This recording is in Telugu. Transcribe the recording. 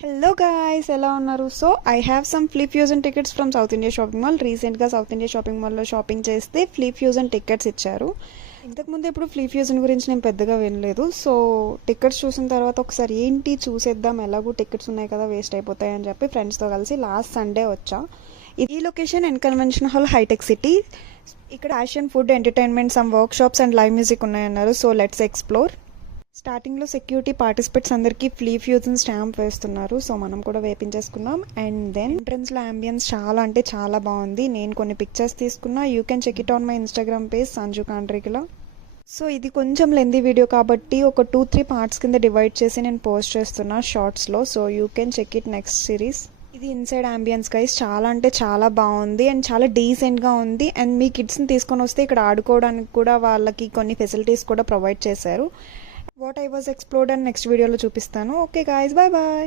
హలో గాయ్స్, ఎలా ఉన్నారు? So I have some flip fusion tickets from south India shopping mall. రీసెంట్గా సౌత్ ఇండియా షాపింగ్ మాల్లో షాపింగ్ చేస్తే ఫ్లిప్ ఫ్యూజన్ టికెట్స్ ఇచ్చారు. ఇంతకుముందు ఎప్పుడు ఫ్లిప్ ఫ్యూజన్ గురించి నేను పెద్దగా వినలేదు. సో టికెట్స్ చూసిన తర్వాత ఒకసారి ఏంటి చూసేద్దాం, ఎలాగూ టికెట్స్ ఉన్నాయి కదా, వేస్ట్ అయిపోతాయి అని చెప్పి ఫ్రెండ్స్తో కలిసి లాస్ట్ సండే వచ్చా. ఈ location N convention hall, Hitech City. ఇక్కడ Asian food, entertainment, some workshops and live music ఉన్నాయన్నారు. So let's explore. స్టార్టింగ్లో సెక్యూరిటీ పార్టిసిపేట్స్ అందరికీ ఫ్లిప్ ఫ్యూజన్ స్టాంప్ వేస్తున్నారు. సో మనం కూడా వేపించేసుకున్నాం. అండ్ దెన్ ఎంట్రన్స్లో అంబియన్స్ చాలా అంటే చాలా బాగుంది. నేను కొన్ని పిక్చర్స్ తీసుకున్నా. You can check it on my Instagram page Sanju కాండ్రికిలో. సో ఇది కొంచెం లెందీ వీడియో కాబట్టి ఒక 2-3 పార్ట్స్ కింద డివైడ్ చేసి నేను పోస్ట్ చేస్తున్నా షార్ట్స్లో. So you can check it next series. ఇది ఇన్సైడ్ అంబియన్స్ గైస్, చాలా అంటే చాలా బాగుంది అండ్ చాలా డీసెంట్గా ఉంది. అండ్ మీ కిడ్స్ని తీసుకొని వస్తే ఇక్కడ ఆడుకోవడానికి కూడా వాళ్ళకి కొన్ని ఫెసిలిటీస్ కూడా ప్రొవైడ్ చేశారు. వాట్ ఐ వాజ్ ఎక్స్ప్లోర్డ్ అని నెక్స్ట్ వీడియోలో చూపిస్తాను. Okay guys, bye bye.